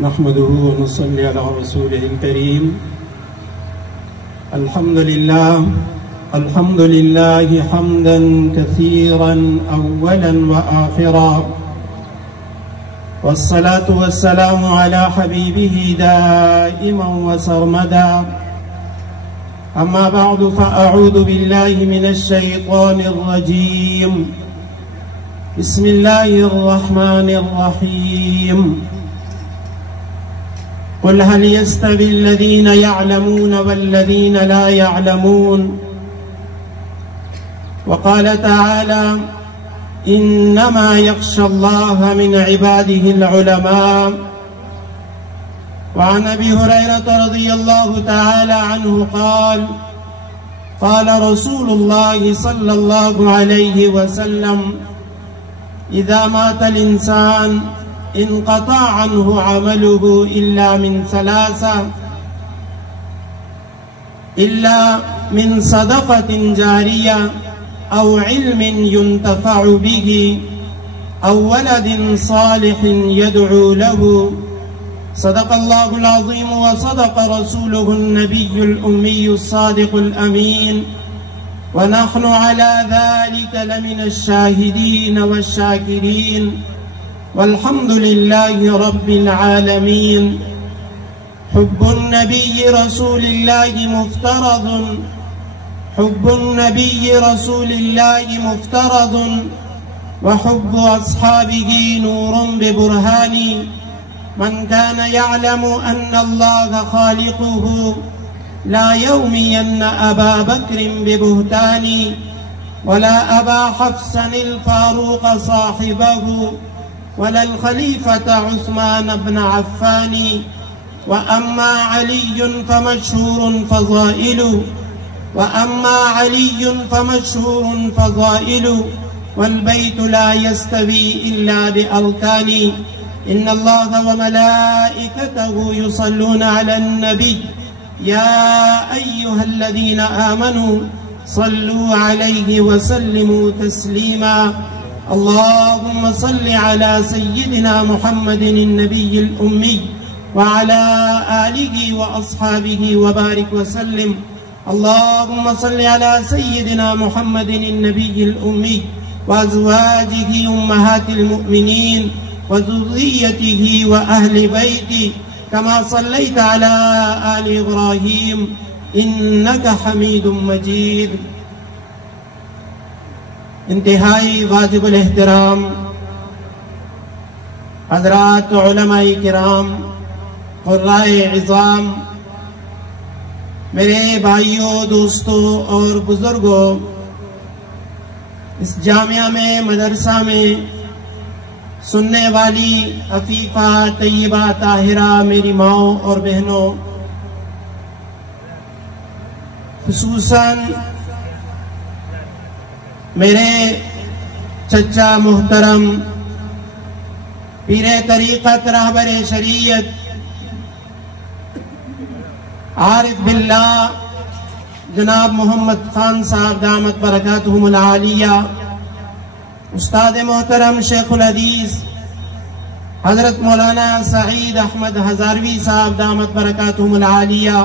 نحمده ونصلي على رسوله الكريم. الحمد لله حمدا كثيرا أولا وآخرا، والصلاة والسلام على حبيبه دائما وسرمدا. أما بعد، فأعوذ بالله من الشيطان الرجيم. بسم الله الرحمن الرحيم. قل هل يستوي الذين يعلمون والذين لا يعلمون؟ وقال تعالى: إنما يخشى الله من عباده العلماء. وعن أبي هريرة رضي الله تعالى عنه قال: قال رسول الله صلى الله عليه وسلم: إذا مات الإنسان انقطع عنه عمله إلا من ثلاثة، إلا من صدقة جارية أو علم ينتفع به أو ولد صالح يدعو له. صدق الله العظيم وصدق رسوله النبي الأمي الصادق الأمين، ونحن على ذلك لمن الشاهدين والشاكرين، والحمد لله رب العالمين. حب النبي رسول الله مفترض، حب النبي رسول الله مفترض، وحب أصحابه نور ببرهان. من كان يعلم أن الله خالقه لا يومين أبا بكر ببهتان، ولا أبا حفص الفاروق صاحبه، ولا الخليفة عثمان بن عفان. وأما علي فمشهور فضائله، وأما علي فمشهور فضائله، والبيت لا يستوي إلا بأركان. إن الله وملائكته يصلون على النبي، يا أيها الذين آمنوا صلوا عليه وسلموا تسليما. اللهم صل على سيدنا محمد النبي الأمي وعلى آله وأصحابه وبارك وسلم. اللهم صل على سيدنا محمد النبي الأمي وأزواجه أمهات المؤمنين وذريته وأهل بيته، كما صليت على آل إبراهيم إنك حميد مجيد. انتہائی واجب الاحترام حضرات علماء کرام، قرائے عظام، میرے بھائیوں، دوستوں اور بزرگوں، اس جامعہ میں، مدرسہ میں سننے والی عفیفہ، طیبہ، طاہرہ میری ماؤں اور بہنوں، خصوصاً میرے چچا محترم، پیر طریقت، رہبر شریعت، عارف باللہ جناب محمد خان صاحب دامت برکاتہم العالیہ، استاد محترم شیخ الحدیث حضرت مولانا سعید احمد ہزاروی صاحب دامت برکاتہم العالیہ،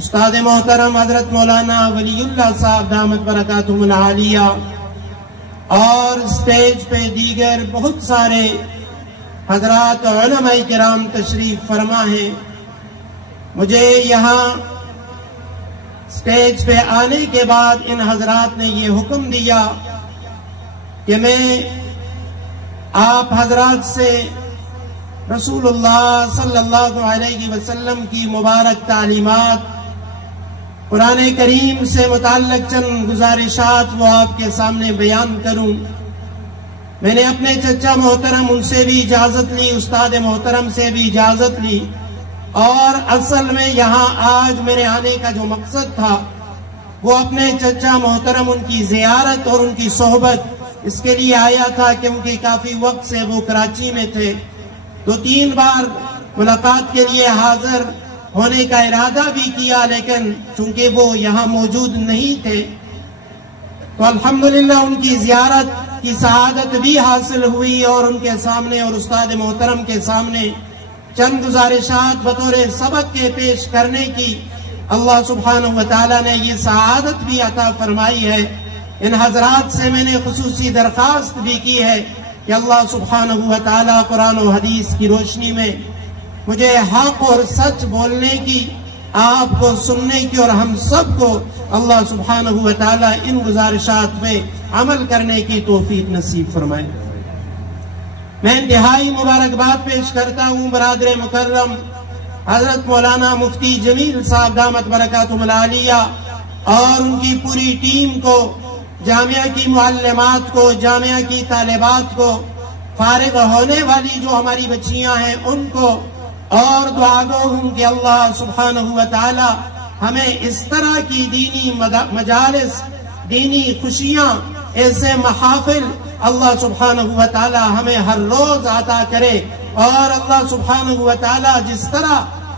استاد محترم حضرت مولانا ولی اللہ صاحب دامت برکاتہم العالیہ، اور اسٹیج پہ دیگر بہت سارے حضرات علماء کرام تشریف فرما ہیں. مجھے یہاں اسٹیج پہ آنے کے بعد ان حضرات نے یہ حکم دیا کہ میں آپ حضرات سے رسول اللہ صلی اللہ علیہ وسلم کی مبارک تعلیمات، قرآن کریم سے متعلق چند گزارشات وہ آپ کے سامنے بیان کروں. میں نے اپنے چچا محترم ان سے بھی اجازت لی، استاد محترم سے بھی اجازت لی، اور اصل میں یہاں آج میرے آنے کا جو مقصد تھا وہ اپنے چچا محترم ان کی زیارت اور ان کی صحبت، اس کے لیے آیا تھا کیونکہ کافی وقت سے وہ کراچی میں تھے. 2-3 بار ملاقات کے لیے حاضر ہونے کا ارادہ بھی کیا، لیکن چونکہ وہ یہاں موجود نہیں تھے تو الحمدللہ ان کی زیارت کی سعادت بھی حاصل ہوئی، اور ان کے سامنے اور استاد محترم کے سامنے چند گزارشات بطور سبق کے پیش کرنے کی اللہ سبحانہ و تعالیٰ نے یہ سعادت بھی عطا فرمائی ہے۔ ان حضرات سے میں نے خصوصی درخواست بھی کی ہے کہ اللہ سبحانہ و تعالیٰ قرآن و حدیث کی روشنی میں مجھے حق اور سچ بولنے کی، آپ کو سننے کی، اور ہم سب کو اللہ سبحانہ و تعالیٰ ان گزارشات میں عمل کرنے کی توفیق نصیب فرمائے۔ میں انتہائی مبارکباد پیش کرتا ہوں برادر مکرم حضرت مولانا مفتی جمیل صاحب دامت برکاتہم العالیہ اور ان کی پوری ٹیم کو، جامعہ کی معلمات کو، جامعہ کی طالبات کو، فارغ ہونے والی جو ہماری بچیاں ہیں ان کو، اور دعا گو ہوں کہ اللہ سبحانہ و تعالی ہمیں اس طرح کی دینی مجالس، دینی خوشیاں، ایسے محافل اللہ سبحانہ و تعالی ہمیں ہر روز عطا کرے، اور اللہ سبحانہ و تعالی جس طرح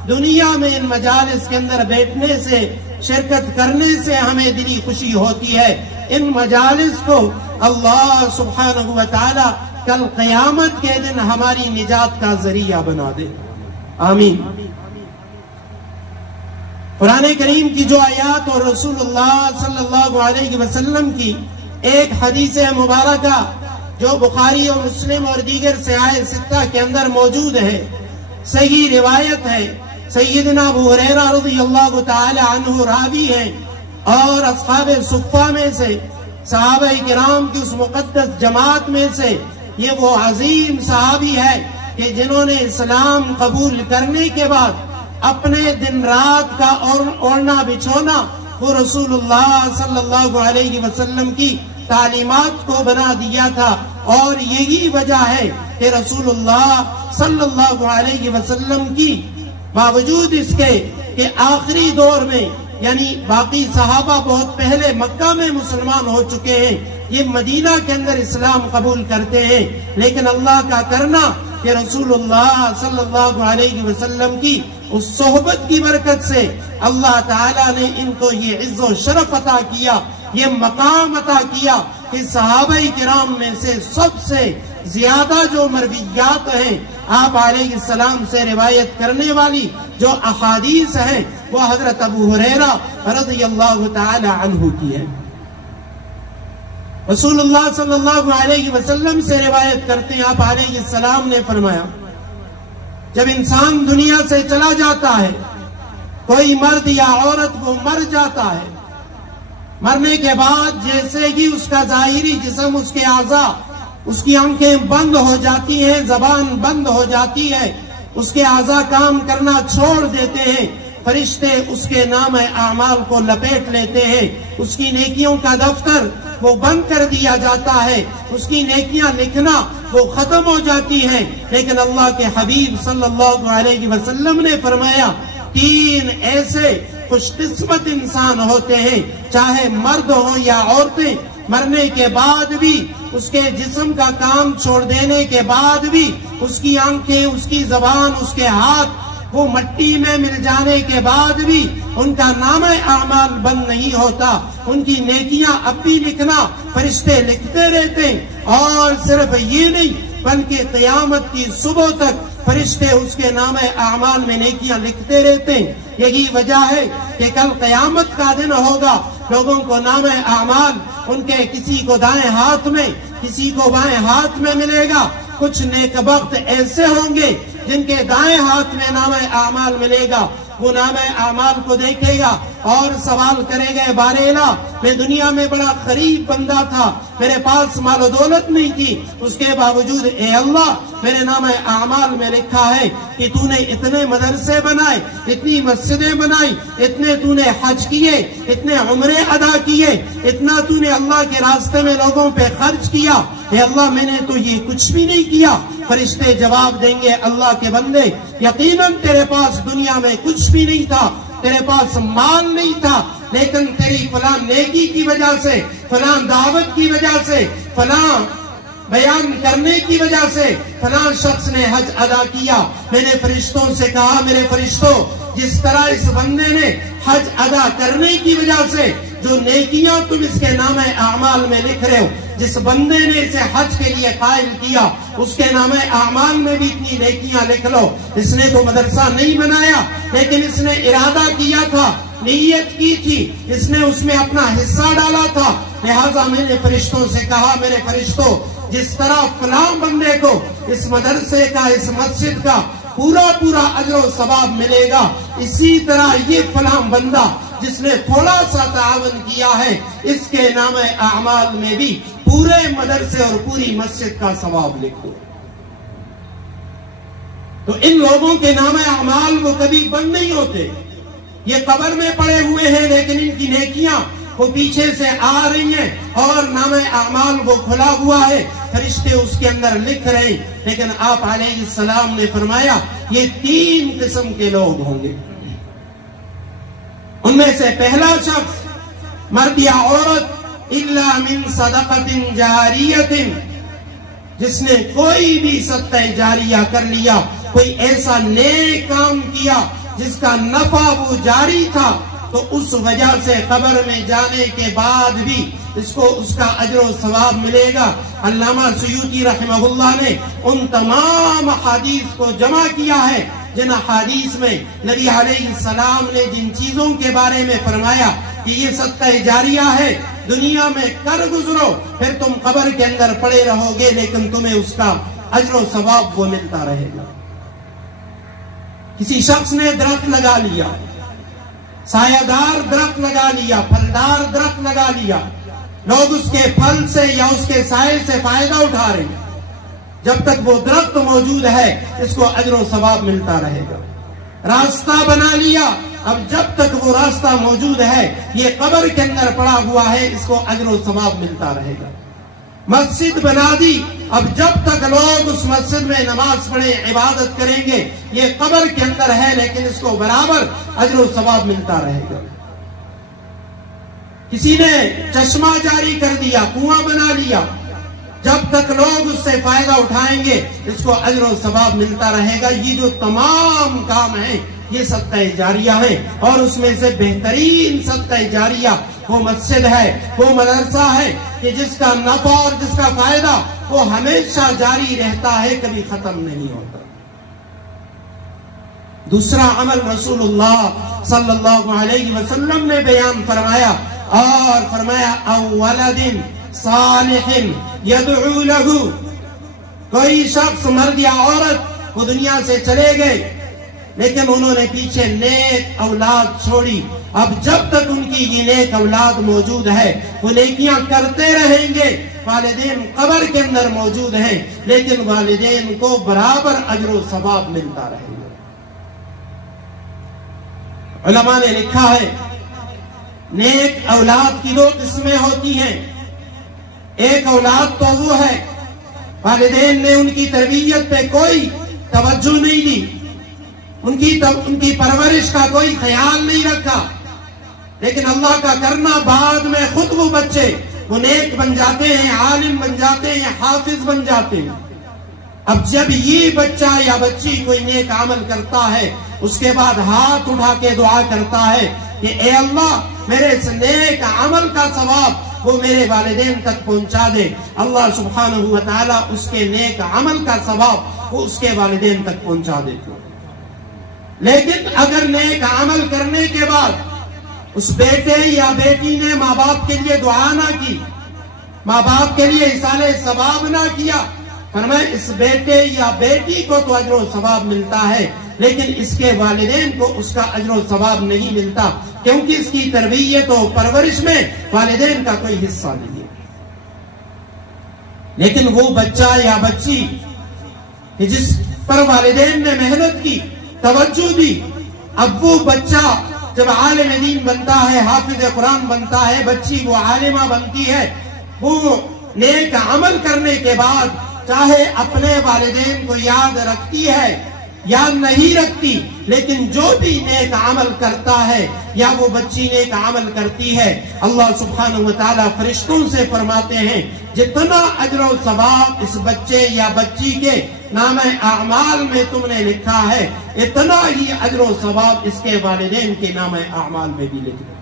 دنیا میں ان مجالس کے اندر بیٹھنے سے، شرکت کرنے سے ہمیں دلی خوشی ہوتی ہے، ان مجالس کو اللہ سبحانہ و تعالی کل قیامت کے دن ہماری نجات کا ذریعہ بنا دے، آمین۔ قرآن کریم کی جو آیات اور رسول اللہ صلی اللہ علیہ وسلم کی ایک حدیث مبارکہ جو بخاری اور مسلم اور دیگر صحاح ستہ کے اندر موجود ہے، صحیح روایت ہے، سیدنا ابو ہریرہ رضی اللہ تعالی عنہ راوی ہیں، اور اصحاب صفہ میں سے، صحابہ کرام کی اس مقدس جماعت میں سے یہ وہ عظیم صحابی ہے کہ جنہوں نے اسلام قبول کرنے کے بعد اپنے دن رات کا اوڑھنا بچھونا وہ رسول اللہ صلی اللہ علیہ وسلم کی تعلیمات کو بنا دیا تھا، اور یہی وجہ ہے کہ رسول اللہ صلی اللہ علیہ وسلم کی باوجود اس کے کہ آخری دور میں، یعنی باقی صحابہ بہت پہلے مکہ میں مسلمان ہو چکے ہیں، یہ مدینہ کے اندر اسلام قبول کرتے ہیں، لیکن اللہ کا کرنا کہ رسول اللہ صلی اللہ علیہ وسلم کی اس صحبت کی برکت سے اللہ تعالیٰ نے ان کو یہ عز و شرف عطا کیا، یہ مقام عطا کیا کہ صحابہ کرام میں سے سب سے زیادہ جو مرویات ہیں آپ علیہ السلام سے روایت کرنے والی جو احادیث ہیں وہ حضرت ابو ہریرہ رضی اللہ تعالی عنہ کی ہے۔ رسول اللہ صلی اللہ علیہ وسلم سے روایت کرتے ہیں، آپ علیہ السلام نے فرمایا جب انسان دنیا سے چلا جاتا ہے، کوئی مرد یا عورت وہ مر جاتا ہے، مرنے کے بعد جیسے ہی اس کا ظاہری جسم، اس کے اعضاء، اس کی آنکھیں بند ہو جاتی ہیں، زبان بند ہو جاتی ہے، اس کے اعضاء کام کرنا چھوڑ دیتے ہیں، فرشتے اس کے نام اعمال کو لپیٹ لیتے ہیں، اس کی نیکیوں کا دفتر وہ بند کر دیا جاتا ہے، اس کی نیکیاں لکھنا وہ ختم ہو جاتی ہیں، لیکن اللہ کے حبیب صلی اللہ علیہ وسلم نے فرمایا 3 ایسے خوش قسمت انسان ہوتے ہیں، چاہے مرد ہوں یا عورتیں، مرنے کے بعد بھی، اس کے جسم کا کام چھوڑ دینے کے بعد بھی، اس کی آنکھیں، اس کی زبان، اس کے ہاتھ وہ مٹی میں مل جانے کے بعد بھی ان کا نام اعمال بند نہیں ہوتا، ان کی نیکیاں اب بھی لکھنا فرشتے لکھتے رہتے ہیں، اور صرف یہ نہیں بلکہ قیامت کی صبح تک فرشتے اس کے نام اعمال میں نیکیاں لکھتے رہتے ہیں۔ یہی وجہ ہے کہ کل قیامت کا دن ہوگا، لوگوں کو نام اعمال ان کے کسی کو دائیں ہاتھ میں، کسی کو بائیں ہاتھ میں ملے گا، کچھ نیک بخت ایسے ہوں گے جن کے دائیں ہاتھ میں نام اعمال ملے گا، وہ نام اعمال کو دیکھے گا اور سوال کرے گا، باریلا میں دنیا میں بڑا غریب بندہ تھا، میرے پاس مال و دولت نہیں تھی، اس کے باوجود اے اللہ میرے نام اعمال میں لکھا ہے کہ تو نے اتنے مدرسے بنائے، اتنی مسجدیں بنائی، اتنے تو نے حج کیے، اتنے عمرے ادا کیے، اتنا تو نے اللہ کے راستے میں لوگوں پہ خرچ کیا، اے اللہ میں نے تو یہ کچھ بھی نہیں کیا۔ فرشتے جواب دیں گے، اللہ کے بندے یقیناً تیرے پاس دنیا میں کچھ بھی نہیں تھا، تیرے پاس مال نہیں تھا، لیکن تیری فلاں نیکی کی وجہ سے، فلاں دعوت کی وجہ سے، فلاں بیان کرنے کی وجہ سے فلاں شخص نے حج ادا کیا۔ میں نے فرشتوں سے کہا، میرے فرشتوں جس طرح اس بندے نے حج ادا کرنے کی وجہ سے جو نیکیاں تم اس کے نام اعمال میں لکھ رہے ہو، جس بندے نے اسے حج کے لیے قائل کیا اس کے نام اعمال میں بھی اتنی نیکیاں لکھ لو. اس نے تو مدرسہ نہیں بنایا لیکن اس نے ارادہ کیا تھا, نیت کی تھی, اس نے اس میں اپنا حصہ ڈالا تھا. لہٰذا میں نے فرشتوں سے کہا, میرے فرشتوں, جس طرح فلاں بندے کو اس مدرسے کا, اس مسجد کا پورا اجر و ثواب ملے گا, اسی طرح یہ فلاں بندہ جس نے تھوڑا سا تعاون کیا ہے اس کے نام اعمال میں بھی پورے مدرسے اور پوری مسجد کا ثواب لکھ دو. تو ان لوگوں کے نام اعمال وہ کبھی بند نہیں ہوتے. یہ قبر میں پڑے ہوئے ہیں لیکن ان کی نیکیاں وہ پیچھے سے آ رہی ہیں اور نام اعمال وہ کھلا ہوا ہے, فرشتے اس کے اندر لکھ رہے ہیں. لیکن آپ علیہ السلام نے فرمایا یہ 3 قسم کے لوگ ہوں گے. ان میں سے پہلا شخص مرد یا عورت الا من صدقۃ جاریۃ, جس نے کوئی بھی صدقہ جاریہ کر لیا, کوئی ایسا نیک کام کیا جس کا نفع وہ جاری تھا, تو اس وجہ سے قبر میں جانے کے بعد بھی اس کو اس کا اجر و ثواب ملے گا. علامہ سیوطی رحمہ اللہ نے ان تمام حدیث کو جمع کیا ہے جن حدیث میں نبی علیہ السلام نے جن چیزوں کے بارے میں فرمایا کہ یہ صدقہ جاریہ ہے, دنیا میں کر گزرو, پھر تم قبر کے اندر پڑے رہو گے لیکن تمہیں اس کا اجر و ثواب وہ ملتا رہے گا. کسی شخص نے درخت لگا لیا, سایہ دار درخت لگا لیا, پھلدار درخت لگا لیا, لوگ اس کے پھل سے یا اس کے سائے سے فائدہ اٹھا رہے ہیں, جب تک وہ درخت موجود ہے اس کو اجر و ثواب ملتا رہے گا. راستہ بنا لیا, اب جب تک وہ راستہ موجود ہے یہ قبر کے اندر پڑا ہوا ہے, اس کو اجر و ثواب ملتا رہے گا. مسجد بنا دی, اب جب تک لوگ اس مسجد میں نماز پڑھیں, عبادت کریں گے, یہ قبر کے اندر ہے لیکن اس کو برابر اجر و ثواب ملتا رہے گا. کسی نے چشمہ جاری کر دیا, کنواں بنا لیا, جب تک لوگ اس سے فائدہ اٹھائیں گے اس کو اجر و ثواب ملتا رہے گا. یہ جو تمام کام ہیں یہ صدقہ جاریہ ہے, اور اس میں سے بہترین صدقہ جاریہ وہ مسجد ہے, وہ مدرسہ ہے کہ جس کا نفع اور جس کا فائدہ وہ ہمیشہ جاری رہتا ہے, کبھی ختم نہیں ہوتا. دوسرا عمل رسول اللہ صلی اللہ علیہ وسلم نے بیان فرمایا, اور فرمایا او ولد صالح یدعو لہ, کوئی شخص مرد یا عورت وہ دنیا سے چلے گئے لیکن انہوں نے پیچھے نیک اولاد چھوڑی, اب جب تک ان کی یہ نیک اولاد موجود ہے وہ نیکیاں کرتے رہیں گے. والدین قبر کے اندر موجود ہیں لیکن والدین کو برابر اجر و ثواب ملتا رہے گا. علماء نے لکھا ہے نیک اولاد کی 2 قسمیں ہوتی ہیں. ایک اولاد تو وہ ہے والدین نے ان کی تربیت پہ کوئی توجہ نہیں دی, ان کی پرورش کا کوئی خیال نہیں رکھا, لیکن اللہ کا کرنا بعد میں خود وہ بچے وہ نیک بن جاتے ہیں, عالم بن جاتے ہیں, حافظ بن جاتے ہیں. اب جب یہ بچہ یا بچی کوئی نیک عمل کرتا ہے اس کے بعد ہاتھ اٹھا کے دعا کرتا ہے کہ اے اللہ میرے اس نیک عمل کا ثواب وہ میرے والدین تک پہنچا دے, اللہ سبحانہ و تعالی اس کے نیک عمل کا ثواب وہ اس کے والدین تک پہنچا دیتے. لیکن اگر نیک عمل کرنے کے بعد اس بیٹے یا بیٹی نے ماں باپ کے لیے دعا نہ کی, ماں باپ کے لیے ایصال ثواب نہ کیا, فرمایا اس بیٹے یا بیٹی کو تو اجر و ثواب ملتا ہے لیکن اس کے والدین کو اس کا اجر و ثواب نہیں ملتا, کیونکہ اس کی تربیت و پرورش میں والدین کا کوئی حصہ نہیں ہے. لیکن وہ بچہ یا بچی جس پر والدین نے محنت کی, توجہ دی, اب وہ بچہ جب عالم دین بنتا ہے, حافظ قرآن بنتا ہے, بچی وہ عالمہ بنتی ہے, وہ نیک عمل کرنے کے بعد چاہے اپنے والدین کو یاد رکھتی ہے یا نہیں رکھتی, لیکن جو بھی نیک عمل کرتا ہے یا وہ بچی نیک عمل کرتی ہے, اللہ سبحانہ و تعالیٰ فرشتوں سے فرماتے ہیں جتنا اجر و ثواب اس بچے یا بچی کے نام اعمال میں تم نے لکھا ہے اتنا ہی اجر و ثواب اس کے والدین کے نام اعمال میں بھی لکھ دو.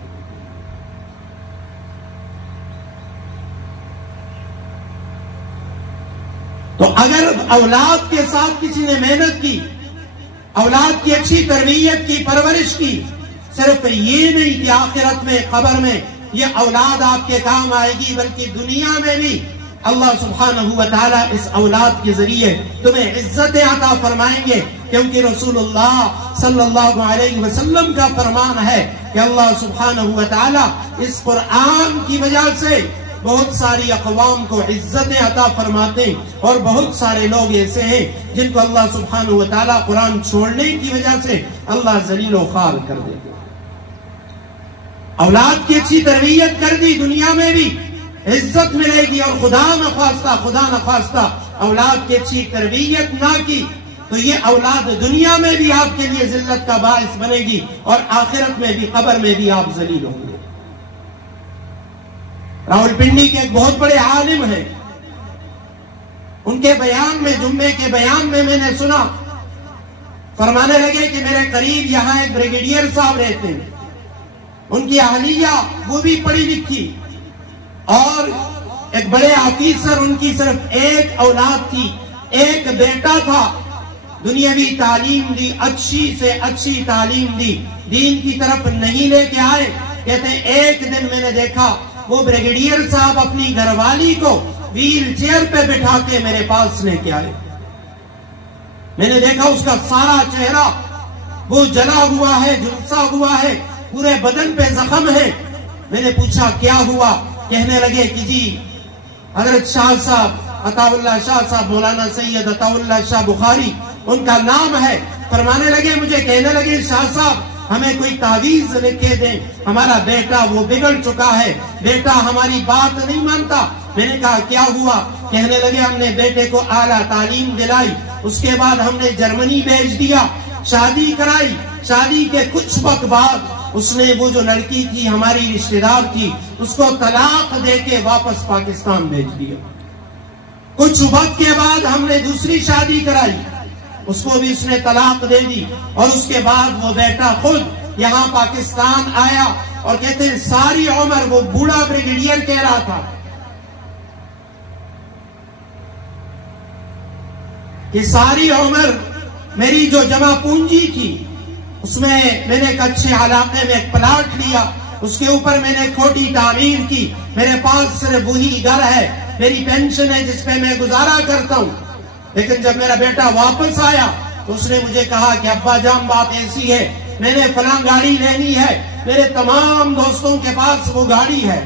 تو اگر اولاد کے ساتھ کسی نے محنت کی، اولاد کی اچھی تربیت کی، پرورش کی، صرف یہ نہیں کہ آخرت میں قبر میں یہ اولاد آپ کے کام آئے گی، بلکہ دنیا میں بھی اللہ سبحانہ و تعالیٰ اس اولاد کے ذریعے تمہیں عزتیں عطا فرمائیں گے، کیونکہ رسول اللہ صلی اللہ علیہ وسلم کا فرمان ہے کہ اللہ سبحانہ و تعالیٰ اس قرآن کی وجہ سے بہت ساری اقوام کو عزتیں عطا فرماتے ہیں، اور بہت سارے لوگ ایسے ہیں جن کو اللہ سبحانہ و تعالیٰ قرآن چھوڑنے کی وجہ سے اللہ ذلیل و خوار کر دے گا۔ اولاد کی اچھی تربیت کر دی، دنیا میں بھی عزت ملے گی، اور خدا نخواستہ اولاد کی اچھی تربیت نہ کی تو یہ اولاد دنیا میں بھی آپ کے لیے ذلت کا باعث بنے گی، اور آخرت میں بھی، قبر میں بھی آپ ذلیل ہوں گے۔ راولپنڈی کے ایک بہت بڑے عالم ہیں، ان کے بیان میں، جمعے کے بیان میں نے سنا، فرمانے لگے کہ میرے قریب یہاں ایک بریگیڈیئر صاحب رہتے ہیں، ان کی اہلیہ وہ بھی پڑھی لکھی، اور ایک بڑے آفیسر، ان کی صرف ایک اولاد تھی، ایک بیٹا تھا، دنیاوی تعلیم دی، اچھی سے اچھی تعلیم دی، دین کی طرف نہیں لے کے آئے۔ کہتے ہیں ایک دن میں نے دیکھا وہ بریگیڈیئر صاحب اپنی گھر والی کو ویل چیئر پہ بٹھا کے میرے پاس لے کے آئے۔ میں نے دیکھا اس کا سارا چہرہ وہ جلا ہوا ہے، جھلسا ہوا ہے، پورے بدن پہ زخم ہے۔ میں نے پوچھا کیا ہوا؟ کہنے لگے کہ جی حضرت شاہ صاحب عطا اللہ شاہ صاحب، مولانا سید عطا اللہ شاہ بخاری ان کا نام ہے، فرمانے لگے، مجھے کہنے لگے شاہ صاحب ہمیں کوئی تعویذ لکھے دیں، ہمارا بیٹا وہ بگڑ چکا ہے، بیٹا ہماری بات نہیں مانتا۔ میں نے کہا کیا ہوا؟ کہنے لگے ہم نے بیٹے کو اعلیٰ تعلیم دلائی، اس کے بعد ہم نے جرمنی بھیج دیا، شادی کرائی، شادی کے کچھ وقت بعد اس نے وہ جو لڑکی تھی ہماری رشتہ دار تھی اس کو طلاق دے کے واپس پاکستان بھیج دیا۔ کچھ وقت کے بعد ہم نے دوسری شادی کرائی، اس کو بھی اس نے طلاق دے دی، اور اس کے بعد وہ بیٹا خود یہاں پاکستان آیا، اور کہتے ہیں ساری عمر وہ بوڑھا بریگیڈیئر کہہ رہا تھا کہ ساری عمر میری جو جمع پونجی تھی اس میں نے ایک اچھے علاقے میں ایک پلاٹ لیا، اس کے اوپر میں نے کھوٹی تعمیر کی، میرے پاس صرف وہی گھر ہے، میری پینشن ہے جس پہ میں گزارا کرتا ہوں۔ لیکن جب میرا بیٹا واپس آیا تو اس نے مجھے کہا کہ ابا جان بات ایسی ہے، میں نے فلاں گاڑی لینی ہے، میرے تمام دوستوں کے پاس وہ گاڑی ہے۔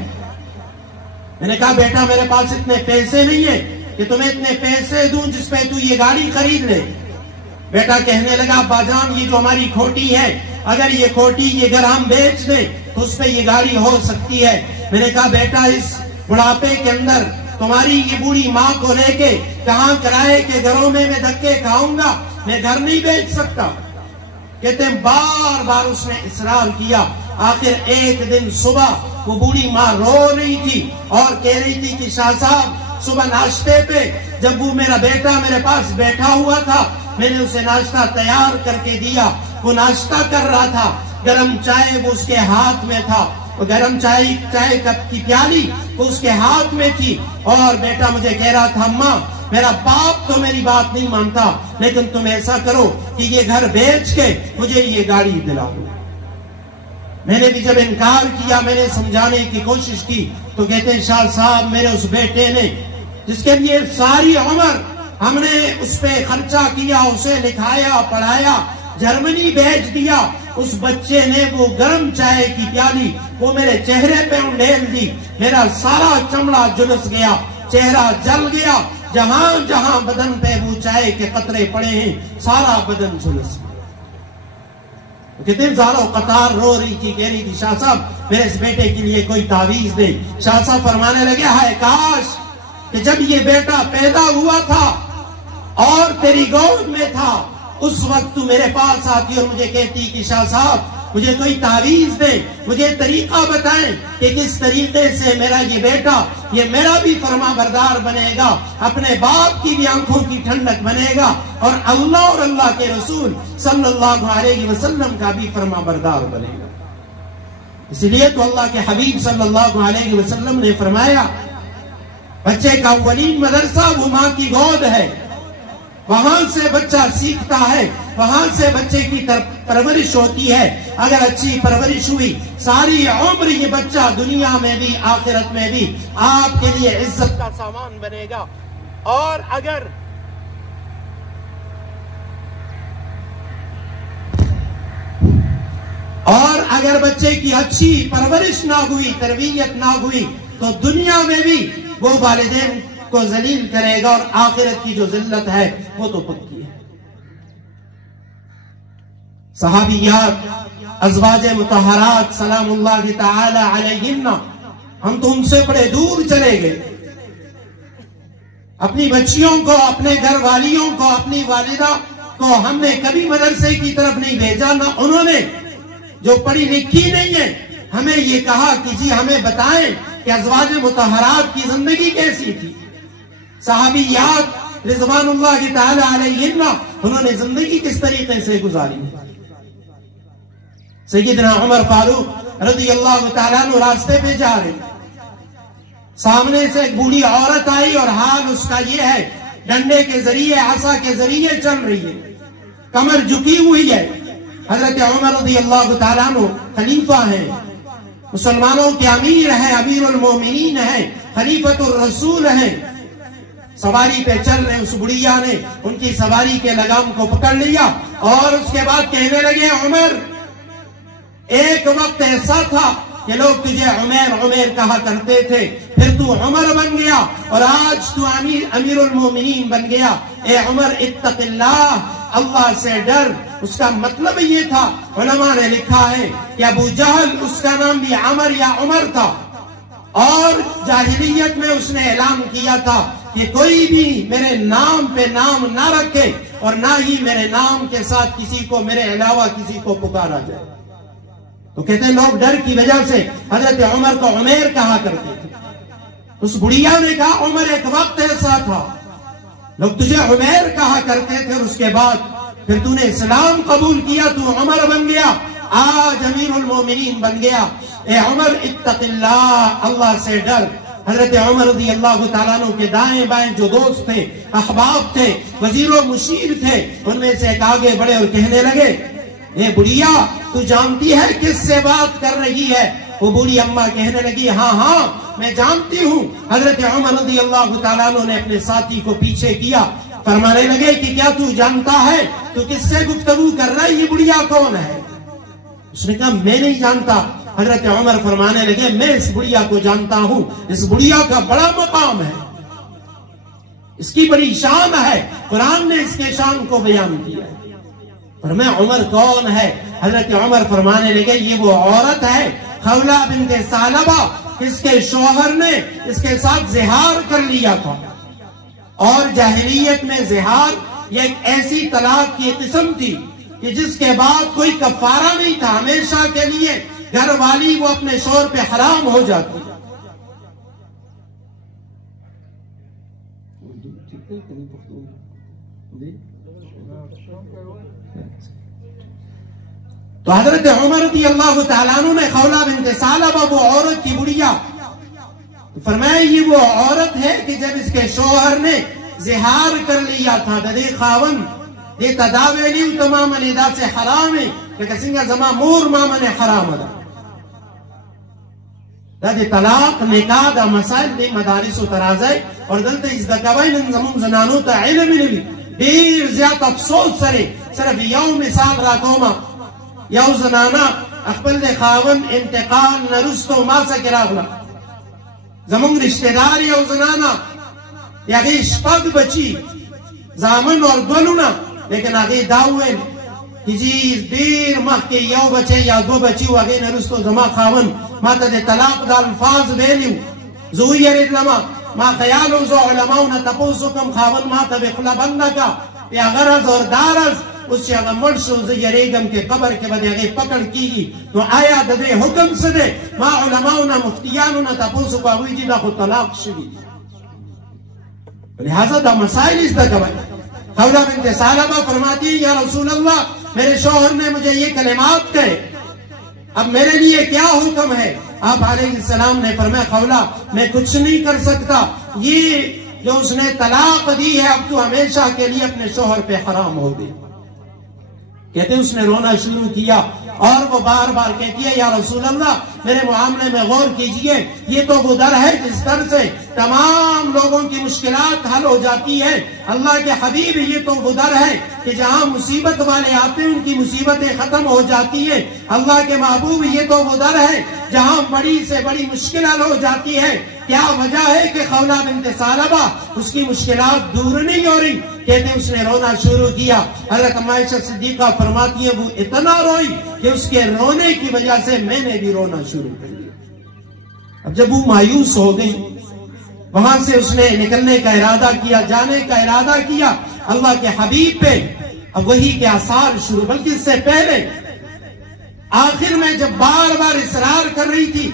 میں نے کہا بیٹا میرے پاس اتنے پیسے نہیں ہیں کہ تمہیں اتنے پیسے دوں جس پہ تو یہ گاڑی خرید لے۔ بیٹا کہنے لگا ابا جان یہ جو ہماری کھوٹی ہے، اگر یہ کھوٹی یہ گھر ہم بیچ دیں تو اس پہ یہ گاڑی ہو سکتی ہے۔ میں نے کہا بیٹا اس بڑھاپے کے اندر تمہاری یہ بوڑھی ماں کو لے کے کہاں کرائے کے گھروں میں دھکے کھاؤں گا، میں گھر نہیں بیچ سکتا۔ کہتے ہیں بار بار اس نے اصرار کیا، آخر ایک دن صبح وہ بوڑھی ماں رو رہی تھی اور کہہ رہی تھی کہ شاہ صاحب صبح ناشتے پہ جب وہ میرا بیٹا میرے پاس بیٹھا ہوا تھا میں نے اسے ناشتہ تیار کر کے دیا، وہ ناشتہ کر رہا تھا، گرم چائے وہ اس کے ہاتھ میں تھا، گرم چائے کپ کی پیالی وہ اس کے ہاتھ میں تھی، اور بیٹا مجھے کہہ رہا تھا اماں میرا باپ تو میری بات نہیں مانتا، لیکن تم ایسا کرو کہ یہ گھر بیچ کے مجھے یہ گاڑی دلا دو۔ میں نے بھی جب انکار کیا، میں نے سمجھانے کی کوشش کی تو کہتے ہیں شاہ صاحب میرے اس بیٹے نے جس کے لیے ساری عمر ہم نے اس پہ خرچہ کیا، اسے لکھایا پڑھایا، جرمنی بھیج دیا، اس بچے نے وہ گرم چائے کی پیالی وہ میرے چہرے پہ انڈیل دی، میرا سارا چمڑا جلس گیا، چہرہ جل گیا، جہاں جہاں بدن پہ وہ چائے کے قطرے پڑے ہیں سارا بدن جلس گیا۔ کتنے زاروں قطار رو رہی تھی، کہہ رہی تھی شاہ صاحب میرے اس بیٹے کے لیے کوئی تعویذ دے۔ شاہ صاحب فرمانے لگے ہائے کاش کہ جب یہ بیٹا پیدا ہوا تھا اور تیری گود میں تھا اس وقت تو میرے پاس آتی اور مجھے کہتی کہ شاہ صاحب مجھے کوئی تعویذ دے، مجھے طریقہ بتائیں کہ کس طریقے سے میرا یہ بیٹا یہ میرا بھی فرما بردار بنے گا، اپنے باپ کی بھی آنکھوں کی ٹھنڈک بنے گا، اور اللہ اور اللہ کے رسول صلی اللہ علیہ وسلم کا بھی فرما بردار بنے گا۔ اس لیے تو اللہ کے حبیب صلی اللہ علیہ وسلم نے فرمایا بچے کا اولین مدرسہ وہ ماں کی گود ہے، وہاں سے بچہ سیکھتا ہے، وہاں سے بچے کی پرورش ہوتی ہے۔ اگر اچھی پرورش ہوئی ساری عمر یہ بچہ دنیا میں بھی آخرت میں بھی آپ کے لیے عزت کا سامان بنے گا۔ اور اگر بچے کی اچھی پرورش نہ ہوئی، تربیت نہ ہوئی، تو دنیا میں بھی وہ والدین کو ذلیل کرے گا، اور آخرت کی جو ذلت ہے وہ تو پکی ہے۔ صحابیات، ازواج مطہرات سلام اللہ تعالی علیہن، ہم تو ان سے بڑے دور چلے گئے۔ اپنی بچیوں کو، اپنے گھر والیوں کو، اپنی والدہ کو ہم نے کبھی مدرسے کی طرف نہیں بھیجا، نہ انہوں نے جو پڑھی لکھی نہیں ہے ہمیں یہ کہا کہ جی ہمیں بتائیں کہ ازواج مطہرات کی زندگی کیسی تھی۔ صحابیات رضوان اللہ تعالی علیہن، انہوں نے زندگی کس طریقے سے گزاری۔ سیدنا عمر فاروق رضی اللہ تعالیٰ عنہ راستے پہ جا رہے، سامنے سے ایک بوڑھی عورت آئی اور حال اس کا یہ ہے ڈنڈے کے ذریعے، عصا کے ذریعے چل رہی ہے، کمر جھکی ہوئی ہے۔ حضرت عمر رضی اللہ تعالیٰ عنہ خلیفہ ہیں، مسلمانوں کے امیر ہیں، امیر المومنین ہیں، خلیفۃ الرسول ہیں، سواری پہ چل رہے، اس بڑھیا نے ان کی سواری کے لگام کو پکڑ لیا اور اس کے بعد کہنے لگے، عمر، ایک وقت ایسا تھا کہ لوگ تجھے عمیر عمیر کہا کرتے تھے، پھر تو عمر بن گیا اور آج تو امیر المومنین بن گیا۔ اے عمر اتق اللہ، اللہ سے ڈر۔ اس کا مطلب یہ تھا، علماء نے لکھا ہے کہ ابو جہل اس کا نام بھی عمر یا عمر تھا، اور جاہلیت میں اس نے اعلان کیا تھا کہ کوئی بھی میرے نام پہ نام نہ رکھے اور نہ ہی میرے نام کے ساتھ کسی کو میرے علاوہ کسی کو پکارا جائے۔ تو کہتے ہیں لوگ ڈر کی وجہ سے حضرت عمر کو عمیر کہا کرتے تھے۔ اس بڑھیا نے کہا، عمر ایک وقت ایسا تھا لوگ تجھے عمیر کہا کرتے تھے، اور اس کے بعد پھر تو نے اسلام قبول کیا، تو عمر بن گیا، آج امیر المومنین بن گیا۔ اے عمر اتق اللہ، اللہ سے ڈر۔ حضرت عمر رضی اللہ تعالیٰ عنہ کے دائیں بائیں جو دوست تھے، احباب تھے، وزیر و مشیر تھے، ان میں سے ایک آگے بڑھے اور کہنے لگے، اے بڑھیا، تو جانتی ہے کس سے بات کر رہی ہے؟ وہ بوڑھی اماں کہنے لگی، ہاں ہاں میں جانتی ہوں۔ حضرت عمر رضی اللہ تعالیٰ عنہ نے اپنے ساتھی کو پیچھے کیا، فرمانے لگے کہ کیا تو جانتا ہے تو کس سے گفتگو کر رہا ہے؟ یہ بڑھیا کون ہے؟ اس نے کہا میں نہیں جانتا۔ حضرت عمر فرمانے لگے، میں اس بڑھیا کو جانتا ہوں، اس بڑھیا کا بڑا مقام ہے، اس کی بڑی شان ہے، قرآن نے اس کے شان کو بیان کیا ہے۔ فرمایا عمر کون ہے؟ حضرت عمر فرمانے لگے، یہ وہ عورت ہے خولہ بنت ثعلبہ، اس کے شوہر نے اس کے ساتھ زہار کر لیا تھا، اور جاہلیت میں زہار یہ ایک ایسی طلاق کی قسم تھی کہ جس کے بعد کوئی کفارہ نہیں تھا، ہمیشہ کے لیے گھر والی وہ اپنے شوہر پہ حرام ہو جاتی۔ تو حضرت عمر رضی اللہ تعالیٰ عنہ نے خولہ بنت ثعلبہ، وہ عورت کی بڑھیا، فرمایا یہ وہ عورت ہے کہ جب اس کے شوہر نے زہار کر لیا تھا، دے خاون دے تداویلی تمام الیدہ سے حرام ہے کہ کسنگا زما مور مامن حرام ادا۔ دا دے طلاق نکاح دا مسائل دے مدارس و ترازائی اور دلتا از دکوائی نظمون زنانو تا علمی نوی دیر زیاد افسوس سرے صرف یو مثال را کوما، یو زنانا اخبر دے خاون انتقال نرستو ماسا کراغلا، زمون رشتہ دار یو زنانا یاگی شپگ بچی زامن اور دولونا، لیکن آگی داوین کہ جی دیر مخ کے یو بچے یا دو بچی واگی نرستو زما خاون ما تا دے طلاق دا الفاظ بیلیو زوی یرید لما ما خیالو زو علماؤنا تپوسو کم خاون ما تا بخلا بندکا یا غرز اور دارز اس سے اگر مرشو زی یریگم کے قبر کے بعد اگر پکڑ کی گی تو آیا دے حکم سے دے ما علماؤنا مفتیانونا تپوسو کا ہوئی جی دا خود طلاق شدی، لہذا دا مسائل اس دا کبھائی۔ خولہ بنت ثعلبہ فرماتی ہے یا رسول اللہ میرے شوہر نے مجھے یہ کلمات کہے، اب میرے لیے کیا حکم ہے؟ آپ علیہ السلام نے فرمایا خولہ میں کچھ نہیں کر سکتا، یہ جو اس نے طلاق دی ہے اب تو ہمیشہ کے لیے اپنے شوہر پہ حرام ہو گئی. کہتے اس نے رونا شروع کیا اور وہ بار بار کہتی ہے یا رسول اللہ میرے معاملے میں غور کیجئے، یہ تو وہ در ہے جس در سے تمام لوگوں کی مشکلات حل ہو جاتی ہے. اللہ کے حبیب یہ تو وہ در ہے کہ جہاں مصیبت والے آتے ہیں ان کی مصیبتیں ختم ہو جاتی ہیں. اللہ کے محبوب یہ تو وہ در ہے جہاں بڑی سے بڑی مشکل حل ہو جاتی ہے. کیا وجہ ہے کہ خولہ بنت ثعلبہ اس کی مشکلات دور نہیں ہو رہی؟ کہتے ہیں اس نے رونا شروع کیا. حضرت عائشہ صدیقہ فرماتی ہے وہ اتنا روئی کہ اس کے رونے کی وجہ سے میں نے بھی رونا شروع کر دیا. اب جب وہ مایوس ہو گئی وہاں سے اس نے نکلنے کا ارادہ کیا، جانے کا ارادہ کیا اللہ کے حبیب پہ. اب وہی کے آثار شروع، بلکہ اس سے پہلے آخر میں جب بار بار اصرار کر رہی تھی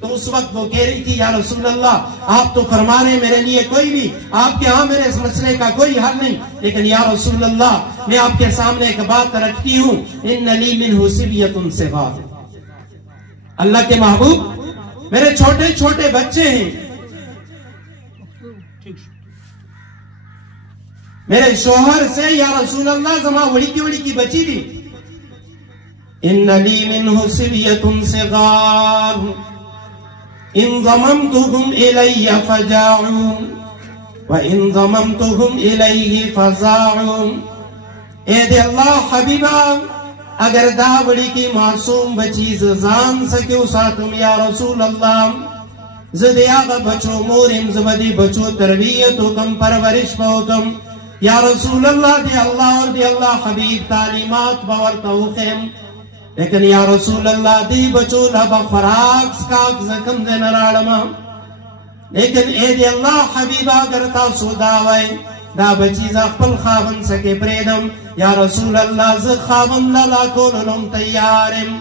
تو اس وقت وہ کہہ رہی تھی یا رسول اللہ آپ تو فرما رہے ہیں میرے لیے کوئی بھی آپ کے ہاں میرے اس مسئلے کا کوئی حل نہیں، لیکن یا رسول اللہ میں آپ کے سامنے ایک بات رکھتی ہوں ان لی منہ صبیۃ صغار. اللہ کے محبوب میرے چھوٹے چھوٹے بچے ہیں، میرے شوہر سے یا رسول اللہ زما وڑی کی بچی دی. ان لی منہ صبیۃ صغار ان ضممتهم الی فجاعون وان ضممتهم الیہ فزاعون. اے دے اللہ حبیبہ اگر دا بڑی کی معصوم بچی زان سکے ساتم یا رسول اللہ زدی آغا بچو مورم زبدی بچو تربیت حکم پرورش حکم یا رسول اللہ دی اللہ اور دی اللہ حبیب تعلیمات باورتوخم. لیکن یا رسول اللہ دی بچو لبا فراق سکاک زکم دے نرالما. لیکن اے دی اللہ حبیبہ کرتا سوداوائے دا بچی زخپل خواہن سکے پریدم یا رسول اللہ زخ خواہن للا کولنم تیارم.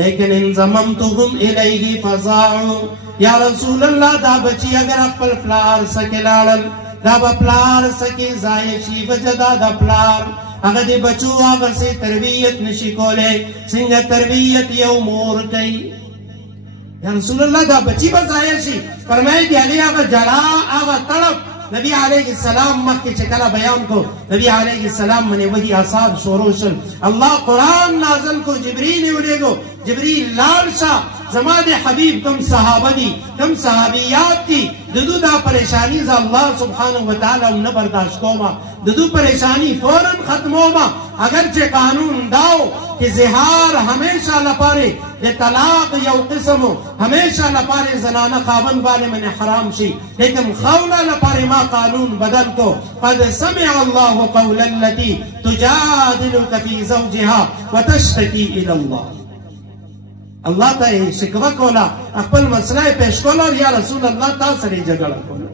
لیکن ان ضممتهم الیہ فزاعو یا رسول اللہ دا بچی اگر اقبل پلار سکے لالل دا با پلار سکے زائشی وجدہ دا پلار اگر دی بچو آگر سے تربیت نشی کولے سنگ تربیت یو مور کئی. یا رسول اللہ دا بچی بزایا شی فرمائی دی علی آگر جلا آگر تڑپ نبی علیہ السلام مخ کے چکلا بیان کو نبی علیہ السلام منے وہی اصاب شوروشن اللہ قرآن نازل کو جبریل اڑے گو جبریل لارشا زمان حبیب کم صحابہ دی کم صحابیات دی ددو دا پریشانی زا اللہ سبحانہ وتعالی ام نبرداشت کوما ددو پریشانی فوراں ختم ہوما. اگرچہ قانون داؤ کہ زہار ہمیشہ لپارے دے طلاق یو قسم ہمیشہ لپارے زنانہ خاون والے من حرام شی، لیکن خولہ لپارے ما قانون بدل کو قد سمع اللہ قول اللتی تجادلک فی زوجہا وتشتکی الاللہ. اللہ تا شکوہ کولا اقبل مسئلہ پیش کولا اور یا رسول اللہ تا سری جگڑا کولا.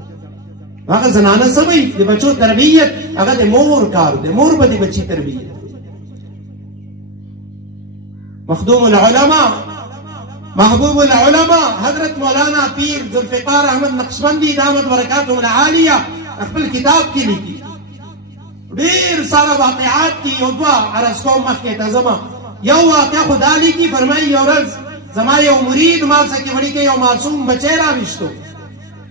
وہاں زنانہ سبھی دے بچو تربیت اگر دے مور کار دے مور با دے بچی تربیت. مخدوم العلماء محبوب العلماء حضرت مولانا پیر ذوالفقار احمد نقشبندی دامت برکاتہ العالیہ اقبل کتاب کی لکھی دیر سارا واقعات کی یودوا عرص کو مخ کے تزمہ یو واقع خدا لی کی فرمائی یو رز زما یو مرید مال سکی وڑی کے یو معصوم بچے راوشتو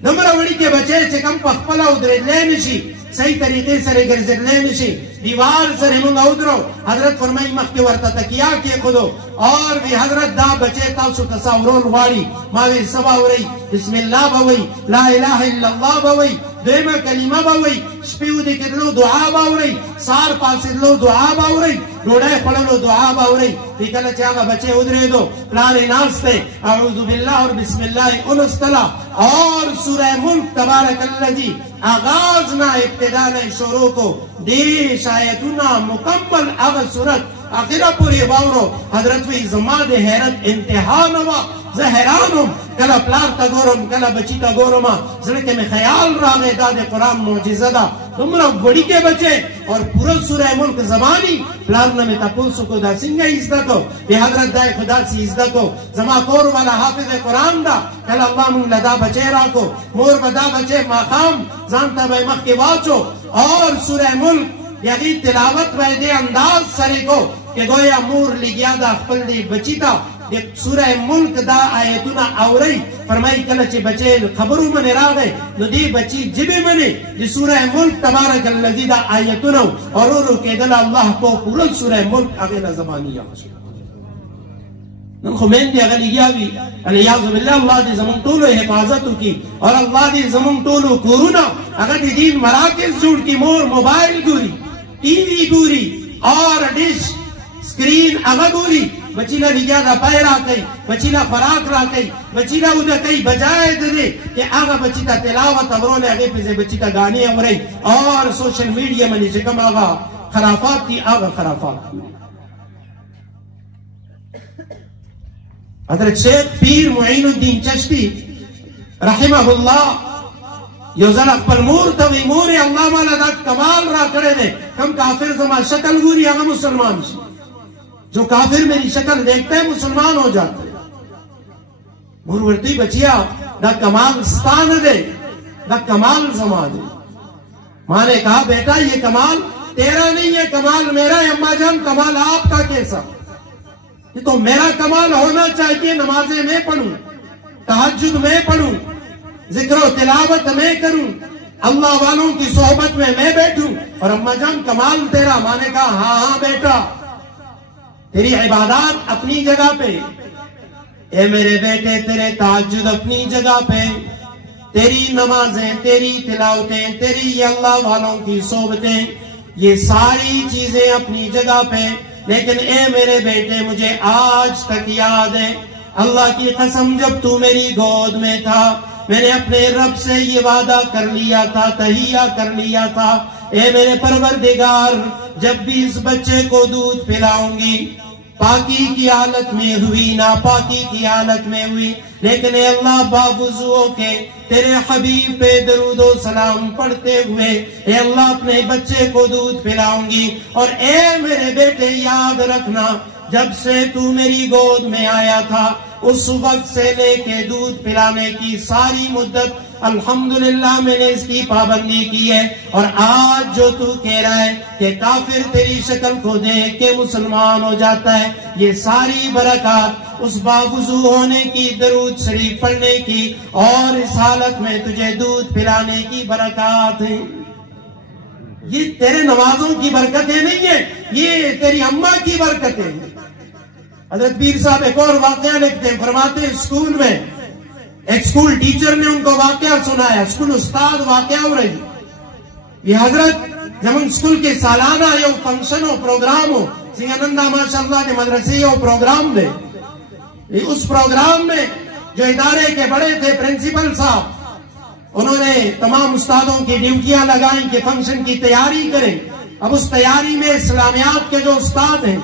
نمرہ وڑی کے بچے چکم پخپلا ادرد لے نشی صحیح طریقے سرے گرزد لے نشی دیوار سر ہمیں ادرو حضرت فرمائی مخ کے ورطا تکیا کے خودو اور بھی حضرت دا بچے تاوسو تصاورون واری ماوی سبا ہو رہی بسم اللہ باوی لا الہ الا اللہ باوی دیمہ کلمہ باوی شپیو دکتلو دعا باو رہی سار پاسدلو دعا باو رہی روڑے پڑھلو دعا باو رہی دیکھلا چاہاں بچے ادرے دو پلانے ناستے اعوذ باللہ اور بسم اللہ انستلا اور سورہ ملک تبارک اللذی آغازنا ابتدانا شروع کو دیش آیتنا مکمل اغا صورت آخرہ پوری باورو حضرت وی زمان دے حیرت انتہانوا زہرانم کلا پلار تا گورم کلا بچی تا گورما زرکے میں خیال رانے داد قرآن معجزہ دا تمرا بڑی کے بچے اور پورا سورہ ملک زمانی پلارنا میں تپوسو کو دا سنگا ازدہ کو بے حضرت دائے خدا سی ازدہ کو زما کور والا حافظ قرآن دا کلا اللہ من لدا بچے را کو مور بدا بچے ماقام زانتا بے مخ کے واچو اور سورہ ملک یعنی تلاوت ویدے انداز سرے کو کہ گویا مور لگیا دا خپل دی بچی تا سورہ ملک دا آیتنا آوری فرمائی کلچ بچے خبرو من راغے نو دی بچی جبے منے دی سورہ ملک تبارک اللذی دا آیتنا اور رو کے دل اللہ کو پورا سورہ ملک اغینا زبانی آشو نن خمین دی اغلی گیاوی علیہ باللہ اللہ دی زمان طولو حفاظتو کی اور اللہ دی زمان طولو کورونا اگر دی دین مراکز جوڑ کی مور موبائل گوری ٹی وی گوری اور ڈش سکرین اغا گوری بچیلا لگیا دا پائرا کئی بچیلا فراق را کئی بچیلا اودا کئی بجائے دے کہ آغا بچیتا تلاوت اورونے اگے پیزے بچیتا گانے اورائی اور سوشل میڈیا منی چکم آغا خرافات کی آغا خرافات کی حضرت شیخ پیر معین الدین چشتی رحمہ اللہ یوزل اقبل مور توی موری اللہ مالا دا کمال را کرے دے کم کافر زمان شکل گوری آغا مسلمان شی جو کافر میری شکل دیکھتے ہیں مسلمان ہو جاتے ہیں مروردی بچیا دا کمال ستان دے دا کمال زمان دے ماں نے کہا بیٹا یہ کمال تیرا نہیں ہے کمال میرا ہے اماں جان کمال آپ کا کیسا یہ تو میرا کمال ہونا چاہیے نمازیں میں پڑھوں تہجد میں پڑھوں ذکر و تلاوت میں کروں اللہ والوں کی صحبت میں بیٹھوں اور اماں جان کمال تیرا ماں نے کہا ہاں ہاں بیٹا تیری عبادات اپنی جگہ پہ اے میرے بیٹے تیرے تہجد اپنی جگہ پہ تیری نمازیں تیری تلاوتیں تیری یہ اللہ والوں کی صحبتیں یہ ساری چیزیں اپنی جگہ پہ لیکن اے میرے بیٹے مجھے آج تک یاد ہے اللہ کی قسم جب تو میری گود میں تھا میں نے اپنے رب سے یہ وعدہ کر لیا تھا تہیہ کر لیا تھا اے میرے پروردگار جب بھی اس بچے کو دودھ پلاؤں گی پاکی کی حالت میں ہوئی ناپاکی کی حالت میں ہوئی لیکن اے اللہ باوضو کے تیرے حبیب پہ درود و سلام پڑھتے ہوئے اے اللہ اپنے بچے کو دودھ پلاؤں گی اور اے میرے بیٹے یاد رکھنا جب سے تو میری گود میں آیا تھا اس وقت سے لے کے دودھ پلانے کی ساری مدت الحمدللہ میں نے اس کی پابندی کی ہے اور آج جو تو کہہ رہا ہے کہ کافر تیری شکل کو دیکھ کے مسلمان ہو جاتا ہے یہ ساری برکات اس باوضو ہونے کی درود شریف پڑھنے کی اور اس حالت میں تجھے دودھ پلانے کی برکات ہیں یہ تیرے نمازوں کی برکتیں نہیں ہیں یہ تیری اماں کی برکتیں ہیں حضرت پیر صاحب ایک اور واقعہ لکھتے ہیں فرماتے ہیں اسکول میں ایک اسکول ٹیچر نے ان کو واقعہ سنایا اسکول استاد واقعہ ہو رہی یہ حضرت جب اسکول کے سالانہ یہ فنکشن ہو پروگرام ہو سنگانندہ ماشاءاللہ کے مدرسے یہ پروگرام دے اس پروگرام میں جو ادارے کے بڑے تھے پرنسپل صاحب انہوں نے تمام استادوں کی ڈیوٹیاں لگائیں کہ فنکشن کی تیاری کریں اب اس تیاری میں اسلامیات کے جو استاد ہیں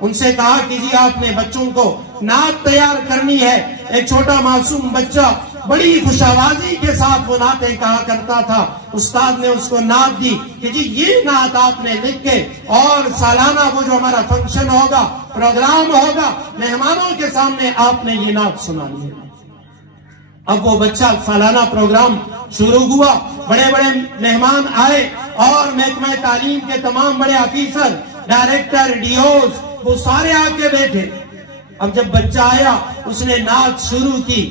ان سے کہا کہ جی آپ نے بچوں کو نعت تیار کرنی ہے ایک چھوٹا معصوم بچہ بڑی خوش آوازی کے ساتھ وہ نعتیں کہا کرتا تھا استاد نے اس کو نعت دی کہ جی یہ نعت آپ نے لکھ کے اور سالانہ وہ جو ہمارا فنکشن ہوگا پروگرام ہوگا مہمانوں کے سامنے آپ نے یہ نعت سنانی ہے اب وہ بچہ سالانہ پروگرام شروع ہوا بڑے بڑے مہمان آئے اور محکمہ تعلیم کے تمام بڑے آفیسر ڈائریکٹر ڈیوز وہ سارے آ کے بیٹھے اب جب بچہ آیا اس نے نعت شروع کی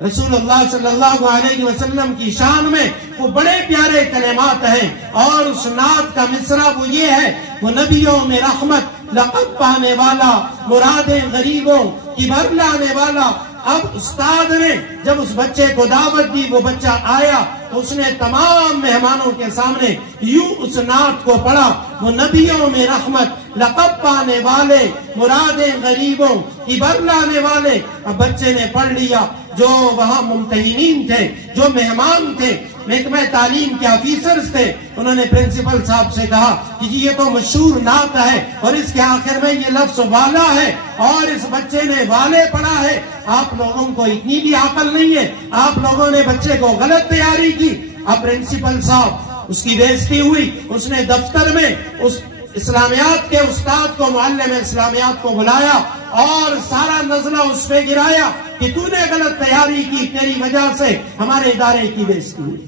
رسول اللہ صلی اللہ علیہ وسلم کی شان میں وہ بڑے پیارے کلمات ہیں اور اس نعت کا مصرع وہ یہ ہے وہ نبیوں میں رحمت لقب پانے والا مرادیں غریبوں کی بھر لانے والا اب استاد نے جب اس بچے کو دعوت دی وہ بچہ آیا تو اس نے تمام مہمانوں کے سامنے یوں اس نعت کو پڑھا وہ نبیوں میں رحمت لقب پانے والے مرادیں غریبوں کی بھر لانے والے اب بچے نے پڑھ لیا جو وہاں ممتحنین تھے جو مہمان تھے محکمہ تعلیم کے آفیسرز تھے انہوں نے پرنسپل صاحب سے کہا کہ جی یہ تو مشہور نعت ہے اور اس کے آخر میں یہ لفظ والا ہے اور اس بچے نے والے پڑھا ہے آپ لوگوں کو اتنی بھی عقل نہیں ہے آپ لوگوں نے بچے کو غلط تیاری کی اب پرنسپل صاحب اس کی بےعزتی ہوئی اس نے دفتر میں اس اسلامیات کے استاد کو معلم اسلامیات کو بلایا اور سارا نزلہ اس پہ گرایا کہ تو نے غلط تیاری کی تیری وجہ سے ہمارے ادارے کی بےعزتی ہوئی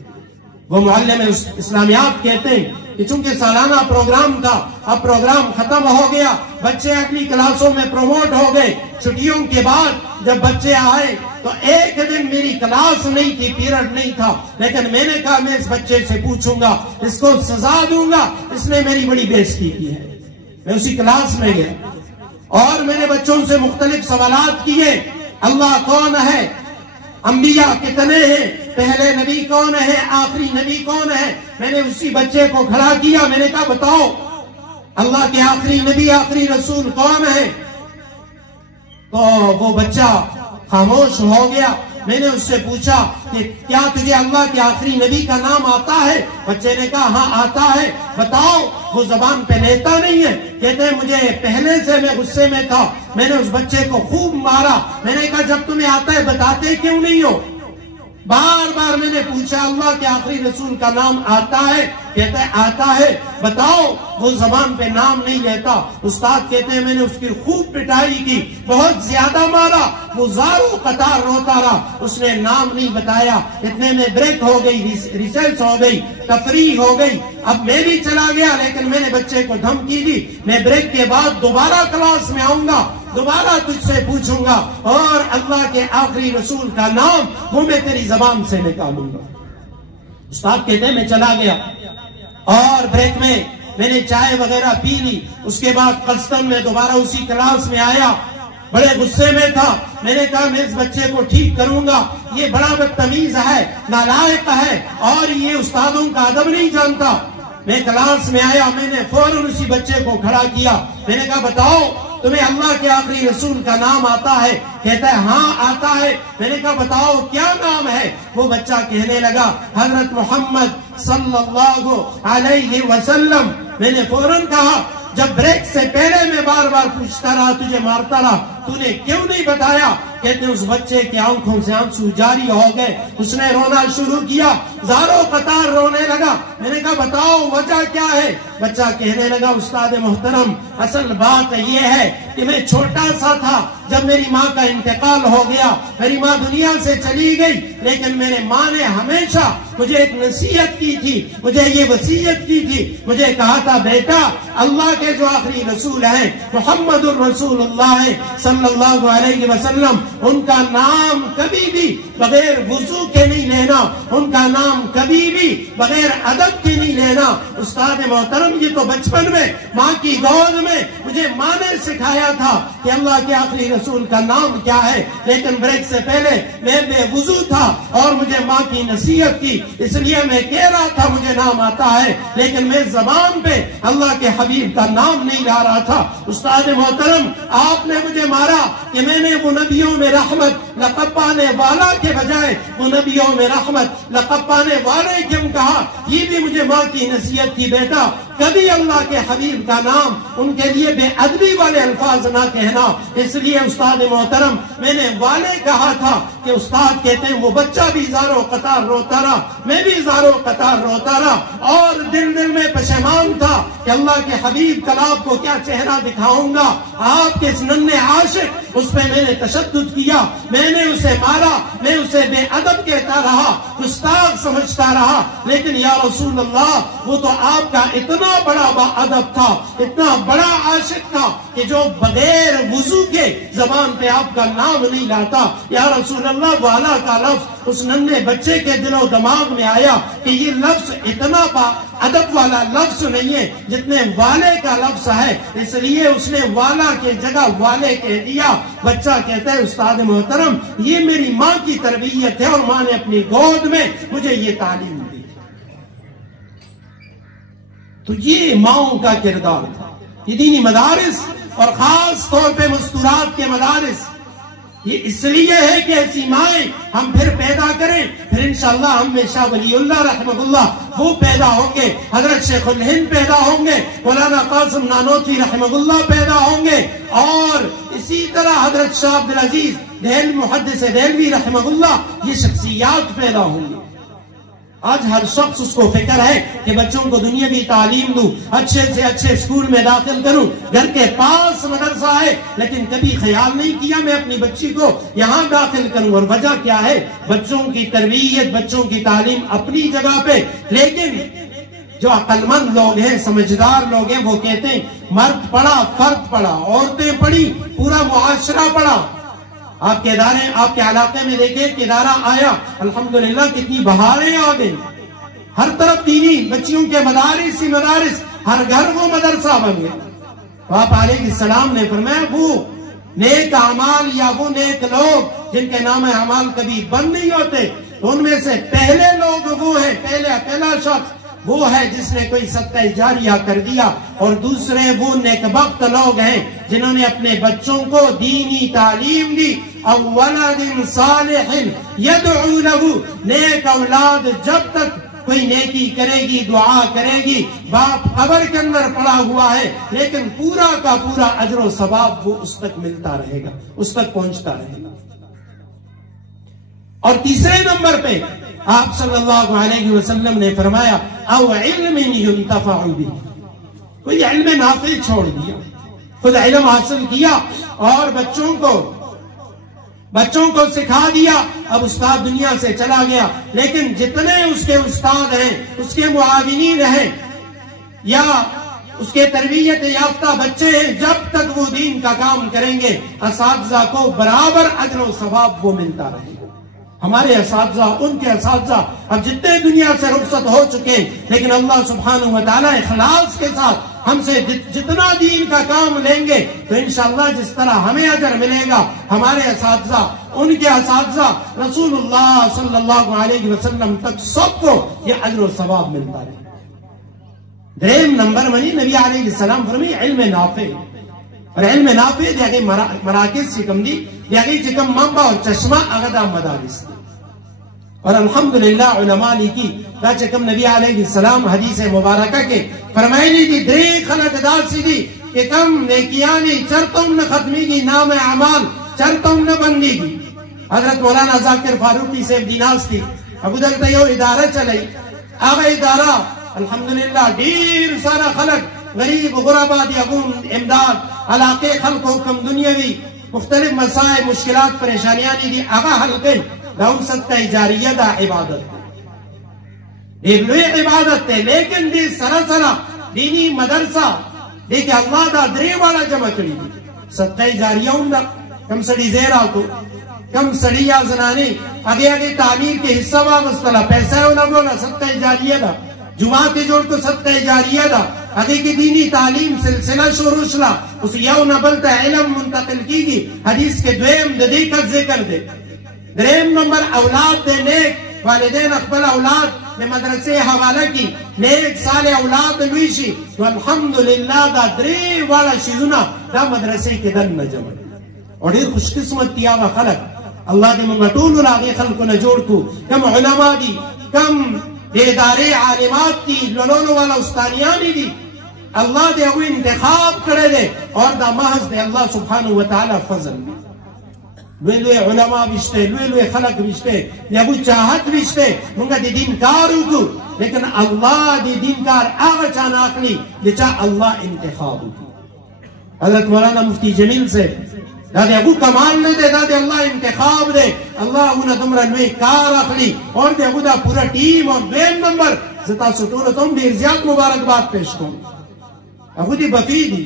وہ معلم اسلامیات کہتے ہیں کہ چونکہ سالانہ پروگرام تھا، اب پروگرام ختم ہو گیا، بچے اگلی کلاسوں میں پروموٹ ہو گئے، چھٹیوں کے بعد جب بچے آئے تو ایک دن میری کلاس نہیں تھی، پیریڈ نہیں تھا، لیکن میں نے کہا میں اس بچے سے پوچھوں گا، اس کو سزا دوں گا، اس نے میری بڑی بے عزتی کی ہے۔ میں اسی کلاس میں گیا اور میں نے بچوں سے مختلف سوالات کیے، اللہ کون ہے، انبیاء کتنے ہیں، پہلے نبی کون ہے، آخری نبی کون ہے۔ میں نے اسی بچے کو کھڑا کیا، میں نے کہا بتاؤ اللہ کے آخری نبی آخری رسول کون ہے؟ تو وہ بچہ خاموش ہو گیا۔ میں نے اس سے پوچھا کہ کیا تجھے اللہ کے آخری نبی کا نام آتا ہے؟ بچے نے کہا ہاں آتا ہے، بتاؤ۔ وہ زبان پہ لیتا نہیں ہے، کہتے ہیں مجھے پہلے سے میں غصے میں تھا، میں نے اس بچے کو خوب مارا۔ میں نے کہا جب تمہیں آتا ہے بتاتے کیوں نہیں ہو؟ بار بار میں نے پوچھا اللہ کے آخری رسول کا نام آتا ہے؟ کہتا ہے آتا ہے، بتاؤ۔ وہ زبان پہ نام نہیں لیتا۔ استاد کہتے ہیں میں نے اس کی خوب پٹائی کی، بہت زیادہ مارا، وہ زاروں قطار روتا رہا، اس نے نام نہیں بتایا۔ اتنے میں بریک ہو گئی، ریسیس ہو گئی، تفریح ہو گئی۔ اب میں بھی چلا گیا، لیکن میں نے بچے کو دھمکی دی میں بریک کے بعد دوبارہ کلاس میں آؤں گا، دوبارہ تجھ سے پوچھوں گا، اور اللہ کے آخری رسول کا نام وہ میں تیری زبان سے نکالوں گا۔ استاد کہتے ہیں میں چلا گیا اور بریک میں میں نے چائے وغیرہ پی لی۔ اس کے بعد قصداً میں دوبارہ اسی کلاس میں آیا، بڑے غصے میں تھا۔ میں نے کہا میں اس بچے کو ٹھیک کروں گا، یہ بڑا بدتمیز ہے، نالائق ہے، اور یہ استادوں کا ادب نہیں جانتا۔ میں کلاس میں آیا، میں نے فوراً اسی بچے کو کھڑا کیا۔ میں نے کہا بتاؤ تمہیں اللہ کے آخری رسول کا نام آتا ہے؟ کہتا ہے ہاں آتا ہے۔ میں نے کہا بتاؤ کیا نام ہے؟ وہ بچہ کہنے لگا حضرت محمد صلی اللہ علیہ وسلم۔ میں نے فوراً کہا جب بریک سے پہلے میں بار بار پوچھتا رہا، تجھے مارتا رہا، تو نے کیوں نہیں بتایا؟ کہتے ہیں اس بچے کی آنکھوں سے آنسو جاری ہو گئے، اس نے رونا شروع کیا، زاروں قطار رونے لگا۔ میں نے کہا بتاؤ وجہ کیا ہے؟ بچہ کہنے لگا استاد محترم اصل بات یہ ہے کہ میں چھوٹا سا تھا جب میری ماں کا انتقال ہو گیا، میری ماں دنیا سے چلی گئی، لیکن میرے ماں نے ہمیشہ مجھے ایک نصیحت کی تھی، مجھے یہ وصیت کی تھی، مجھے کہا تھا بیٹا اللہ کے جو آخری رسول ہیں محمد الرسول اللہ صلی اللہ علیہ وسلم، ان کا نام کبھی بھی بغیر وضو کے نہیں لینا، ان کا نام کبھی بھی بغیر ادب کے نہیں لینا۔ استاد محترم یہ تو بچپن میں ماں کی گود میں مجھے ماں نے سکھایا تھا کہ اللہ کے آخری رسول کا نام کیا ہے، لیکن بریک سے پہلے میں بے وضو تھا اور مجھے ماں کی نصیحت کی، اس لیے میں کہہ رہا تھا مجھے نام آتا ہے، لیکن میں زبان پہ اللہ کے حبیب کا نام نہیں لا رہا تھا۔ استاد محترم آپ نے مجھے مارا کہ میں نے وہ نبیوں میں رحمت لقب پانے والا کے بجائے وہ نبیوں میں رحمت لقب پانے والے کیوں کہا؟ یہ بھی مجھے ماں کی نصیحت کی بیٹا کبھی اللہ کے حبیب کا نام ان کے لیے بے ادبی والے الفاظ نہ کہنا۔ اس لیے استاد محترم میں نے والے کہا تھا کہ استاد کہتے ہیں وہ بچہ بھی زاروں قطار روتا رہا، میں بھی زاروں قطار روتا رہا، اور دل میں پشیمان تھا کہ اللہ کے حبیب کل آپ کو کیا چہرہ دکھاؤں گا۔ آپ کے اس ننھے عاشق اس پہ میں نے تشدد کیا، میں نے اسے مارا، میں اسے بے ادب کہتا رہا، گستاخ سمجھتا رہا، لیکن یا رسول اللہ وہ تو آپ کا اتنا بڑا با ادب تھا، اتنا بڑا عاشق تھا کہ جو بغیر وضو کے زبان پہ آپ کا نام نہیں لاتا۔ یا رسول اللہ والا کا لفظ اس ننھے بچے کے دل و دماغ میں آیا کہ یہ لفظ اتنا با ادب والا لفظ نہیں ہے جتنے والے کا لفظ ہے، اس لیے اس نے والا کے جگہ والے کہہ دیا۔ بچہ کہتا ہے استاد محترم یہ میری ماں کی تربیت ہے، اور ماں نے اپنی گود میں مجھے یہ تعلیم دی۔ تو یہ ماؤں کا کردار تھا۔ یہ دینی مدارس اور خاص طور پہ مستورات کے مدارس یہ اس لیے ہے کہ ایسی مائیں ہم پھر پیدا کریں، پھر انشاءاللہ ہم میں شاہ ولی اللہ رحمہ اللہ وہ پیدا ہوں گے، حضرت شیخ الہند پیدا ہوں گے، مولانا قاسم نانوتوی رحمہ اللہ پیدا ہوں گے، اور اسی طرح حضرت شاہ عبدالعزیز دہلوی محدث دہلوی رحمہ اللہ یہ شخصیات پیدا ہوں گی۔ آج ہر شخص اس کو فکر ہے کہ بچوں کو دنیاوی تعلیم دوں، اچھے سے اچھے اسکول میں داخل کروں، گھر کے پاس مدرسہ ہے، لیکن کبھی خیال نہیں کیا میں اپنی بچی کو یہاں داخل کروں۔ اور وجہ کیا ہے؟ بچوں کی تربیت، بچوں کی تعلیم اپنی جگہ پہ، لیکن جو عقل مند لوگ ہیں، سمجھدار لوگ ہیں، وہ کہتے ہیں مرد پڑھا فرد پڑھا، عورتیں پڑھی پورا معاشرہ پڑھا۔ آپ کے ادارے، آپ کے علاقے میں دیکھیں کہ ادارہ آیا، الحمدللہ کتنی بہاریں آ گئی، ہر طرف دینی بچیوں کے مدارس ہی مدارس، ہر گھر وہ مدرسہ بن گیا۔ تو آپ علیہ السلام نے فرمایا وہ نیک اعمال یا وہ نیک لوگ جن کے نام اعمال کبھی بند نہیں ہوتے، ان میں سے پہلے لوگ وہ ہیں، پہلا شخص وہ ہے جس نے کوئی صدقہ جاریہ کر دیا، اور دوسرے وہ نیک بخت لوگ ہیں جنہوں نے اپنے بچوں کو دینی تعلیم دی۔ او ولد صالح یدعو لہ، نیک اولاد جب تک کوئی نیکی کرے گی، دعا کرے گی، باپ قبر کے اندر پڑا ہوا ہے لیکن پورا کا پورا اجر و ثواب وہ اس تک ملتا رہے گا، اس تک پہنچتا رہے گا۔ اور تیسرے نمبر پہ آپ صلی اللہ علیہ وسلم نے فرمایا او علم ينتفع به، کوئی علم نافع چھوڑ دیا، خود علم حاصل کیا اور بچوں کو سکھا دیا، اب استاد دنیا سے چلا گیا، لیکن جتنے اس کے استاد ہیں، اس کے معاونین ہیں یا اس کے تربیت یافتہ بچے ہیں، جب تک وہ دین کا کام کریں گے اساتذہ کو برابر اجر و ثواب وہ ملتا رہے گا۔ ہمارے اساتذہ، ان کے اساتذہ اب جتنے دنیا سے رخصت ہو چکے، لیکن اللہ سبحانہ وتعالی اخلاص کے ساتھ ہم سے جتنا دین کا کام لیں گے تو انشاءاللہ جس طرح ہمیں اجر ملے گا، ہمارے اساتذہ، ان کے اساتذہ، رسول اللہ صلی اللہ علیہ وسلم تک سب کو یہ اجر و ثواب ملتا رہے۔ دریم نمبر منی نبی علیہ السلام فرمی علم نافع، اور علم نافع دیگه مراکز چکم دی، دیگه چکم منبع اور چشمہ اغدا مدارس دی، اور الحمدللہ علماء لیکی دا چکم نبی علیہ السلام حدیث مبارکہ کے فرمائنی دی دری خلق دا سی دی کہ کم نیکیانی چرتم نہ ختمی گی، نام اعمال چرتم نہ بندی گی۔ حضرت مولانا ذاکر فاروقی سے دیناس تھی، ابو دلتا یو ادارہ چلائی، آغا ادارہ الحمدللہ دیر سارا خلق غریب غربا دیگون امداد، علاقے خلق حکم دنیاوی مختلف مسائل مشکلات پریشانیانی دی آغا حلقے داؤں صدقہ جاریہ دا عبادت دی لوی عبادت تے، لیکن دی سرا دینی مدرسہ دیکھ اللہ دا دری والا جمع کری دی صدقہ جاریہ ہوں دا کم سڑی زیر آتو، کم سڑی یا زنانی اگے تعمیر کے حصہ واغستلا، پیسہ ہونا بولا صدقہ جاریہ دا، جماعت جوڑ کو صدقہ جاریہ دا، اگے کی دینی تعلیم سلسلہ شروع شلا، اس یو نبلتا علم منتقل کی گی، حدیث کے دویم ددی کا ذکر دے۔ دریم نمبر اولاد دے نیک، والدین اقبل اولاد دے مدرسے حوالہ کی، نیک سال اولاد لویشی، تو الحمدللہ دا دری والا شیزونا دا مدرسے کے دن نجم، اور یہ خوش قسمت کیا گا خلق، اللہ دے منگٹول راگے خلق کو نجوڑ کو، کم علماء دی، کم ادارے عالمات کی، لولولو والا استانیانی دی، اللہ دے وہ انتخاب کرے دے، اور دا محض دے اللہ سبحانہ وتعالی فضل دی۔ لوے لوے علماء بشتے، لوے لوے خلق بشتے، یا وہ چاہت بشتے، منگا دی دین کارو کو، لیکن اللہ دی دین کار آغا چانا اخلی، دی چاہ اللہ انتخاب کی۔ حضرت مولانا مفتی جمیل سے دا دے ابو کمال نے دے، دا دے اللہ انتخاب دے، اللہ انہا دمرا لوے کار اخلی، اور دے ابو دا پورا ٹیم، اور دویم نمبر زتا سٹورتوں دیر زیاد مبارک بات پیش کون ابو دی بفی دی،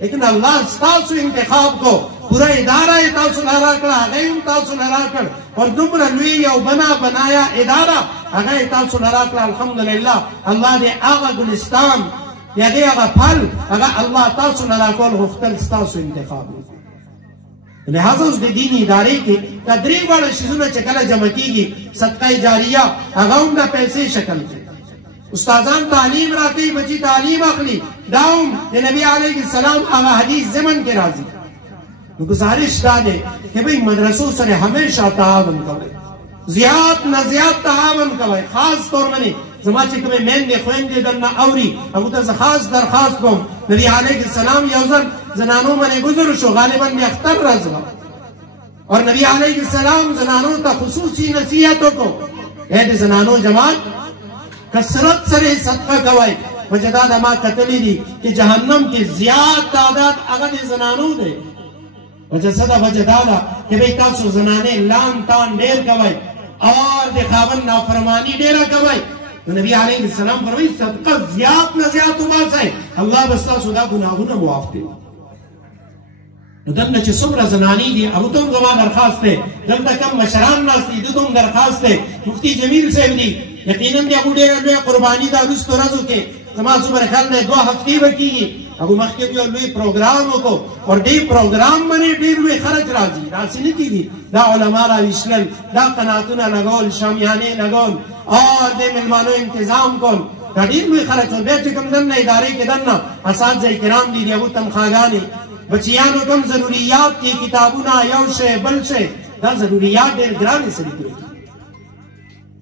لیکن اللہ ستاسو انتخاب کو پورا ادارہ تاسو لرا کڑا، غیم تاسو لرا کڑ، اور دمرا لوی یو بنایا ادارہ غیم تاسو لرا کڑا، الحمدللہ اللہ دے آغا گلستان یا دے آغا پھل اگا اللہ تاسو لرا کول غفتل ستاسو انتخاب دی۔ لہذا اس دینی ادارے کی تدری والا شیزونا چکلا جمع کی گی، صدقہ جاریہ اگاؤں دا پیسے شکل کے، استاذان تعلیم راکی، بچی تعلیم اخلی، داؤں یہ نبی علیہ السلام آغا حدیث زمن کے راضی گزارش دا دے کہ بھئی مدرسوں سر ہمیشہ تعاون کوئے، زیاد نہ زیاد تعاون کوئے، خاص طور منی زمان چکے میں مین دے خوین دے دن اوری ابو تا خاص درخواست کو نبی علیہ السلام یوزن زنانوں منے گزر شو غالباً میں اختر رزا، اور نبی علیہ السلام زنانوں تا خصوصی نصیحتوں کو اہد زنانوں جماعت کسرت سرے صدقہ کوئے، وجداد اما قتلی دی کہ جہنم کی زیاد تعداد اگر زنانوں دے، وجسدہ وجدادا کہ بھئی تاسو زنانے لان تان دیر کوئے اور دے خاون نافرمانی دیرہ کوئے، نبی علیہ السلام فرمائی صدقہ زیاد نہ زیاد باس ہے اللہ بستا سدا گناہونا معاف دے دن چه سمر زنانی دی ابو تم زمان درخواست ہے دلتا کم مشران ناس دی دو تم درخواست ہے مفتی جمیل صاحب دی یقیناً دی ابو دیر لوی قربانی دا رست و رزو کے زمان سمر خیال نے 2 ہفتی بکی گی ابو مخیب یو لوی پروگرامو کو اور دی پروگرام منی دیر لوی خرج راضی نتی دی دا علماء را وشلل دا قناتونا لگول شامیانے لگول اور دی ملمانو انتظام کن دا دیر لوی خرج کن بیٹ چکم دن ادارے کے دن اساتذہ کرام دی ابو تنخواگانی بچیانو کم ضروریات کی کتابونا یو شے بل شے دا ضروریات دیر گرانے سے لکھ رہی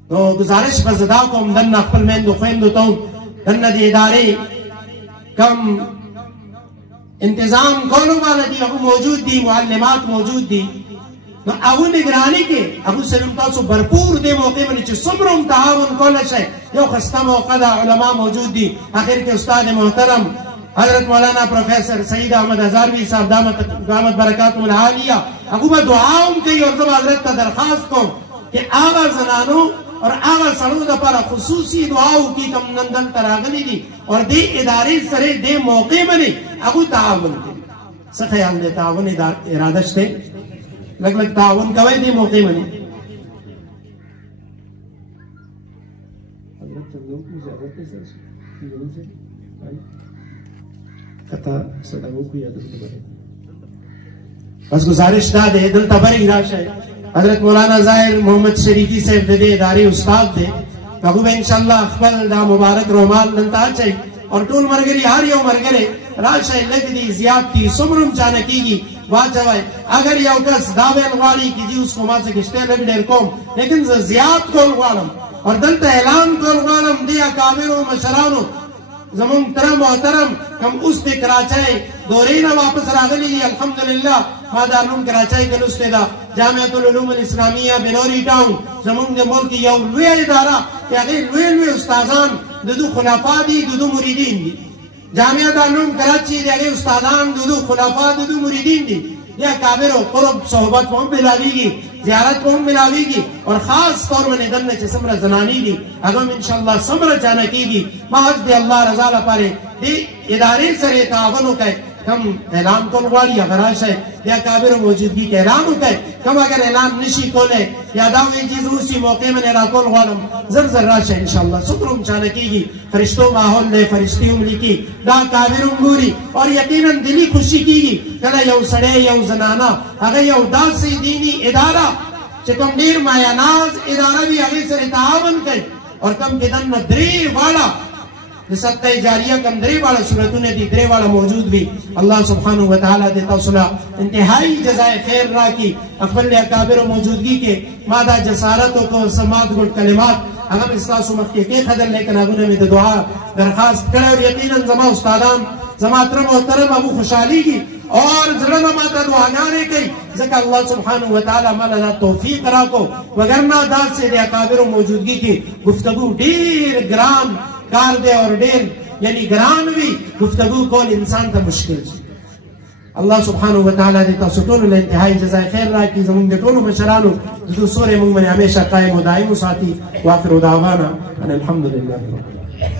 تو گزارش بزدا کو ہم دن اقبل میندو خویندو تو دن دی ادارے کم انتظام کولو والا دی ابو موجود دی معلمات موجود دی ابو نگرانی کے ابو سلم تاسو برپور دے موقع میں چھ سمرم تعاون کولش ہے یو خستہ موقع دا علماء موجود دی آخر کے استاد محترم حضرت مولانا پروفیسر سید احمد ہزاروی صاحب دامت برکاتم العالیہ ابو با دعاؤں کی اور زب حضرت تا درخواست کو کہ آغا زنانوں اور آغا سڑوں دا پارا خصوصی دعاؤں کی کم نندل تراغلی دی اور دے ادارے سرے دے موقع بنے ابو تعاون کے سخیال دے تعاون ارادش تے لگ تعاون کوئے دے موقع بنے حضرت چندوں کی زیادت ہے سر بس گزارش دا دے دل تبری راش ہے حضرت مولانا ظاہر محمد شریفی صاحب دے ادارے استاد دے کبو بے انشاءاللہ اخبر دا مبارک رومال نلتا چاہی اور ٹول مرگری ہر یو مرگرے راش ہے لگ دی زیادتی سمرم چانکی گی واجوائی اگر یو کس داویل غالی کی جی اس کو ماں سے کشتے لگ دیر کوم لیکن زیاد کول غالم اور دلتا اعلان کول غالم دیا کامروں مشرانوں زمان ترم محترم کم اس تے کراچائی دورینا واپس راغلی لی الحمدللہ مادارنون کراچائی کلستے دا جامعۃ العلوم الاسلامیہ Banuri town Zaman they Malik you لوی ادارہ کہ اگر لوی استازان دو خلافہ دی دو مریدین دی جامعۃ العلوم کراچی دے اگر استادان دو خلافہ دو مریدین دی یا کابر و قرب صحبت پہم ملاوی گی زیارت پہم ملاوی گی اور خاص طور میں ندن چھ سمرہ زنانی گی اگم انشاءاللہ سمرہ جانا کی گی محض دے اللہ رضا لپارے دے ادارے سرے تعاونوں کا کم اعلان کول غواړي یا غراش ہے یا کابر موجودگی کے اعلان ہوتا ہے کم اگر اعلان نشی کولے یا داوی چیز اسی موقع میں اعلان کول غواړم زر زر راش ہے انشاءاللہ سکرم چانا کی گی فرشتوں ماحول لے فرشتیوں لکی دا کابر گوری اور یقیناً دلی خوشی کی گی کلا یو سڑے یو زنانا اگر یو دا سی دینی ادارہ چکم دیر مایا ناز ادارہ بھی اگر سر تعاون کر اور کم کدن دری والا صدقہ جاریہ کم درے والا صورتوں نے دی درے والا موجود بھی اللہ سبحانہ وتعالی دیتا صلح انتہائی جزائے خیر را کی اقبل اکابر و موجودگی کے مادہ جسارتوں کو سماعت گھٹ کلمات اگر اصلاح سمخ کے خدر لیکن اگونے میں دعا درخواست کرے اور یقیناً زما استادان زما ترم محترم ابو خوشحالی کی اور ضرورت ماتا دعاگانے کی ذکر اللہ سبحانہ وتعالی مالا توفیق را کو وگرنا داد سے دے اکابر و موجودگی کی گفتگو دیر گران کار دے اور دیر یعنی گران بھی گفتگو کول انسان تا مشکل اللہ سبحانہ وتعالی دیتا سٹون اللہ انتہائی جزائے خیر رہا کی زمان دے طولو مشرانو دو سورے منگ میں ہمیشہ قائم و دائم و ساتھی وآخر دعوانا ان الحمدللہ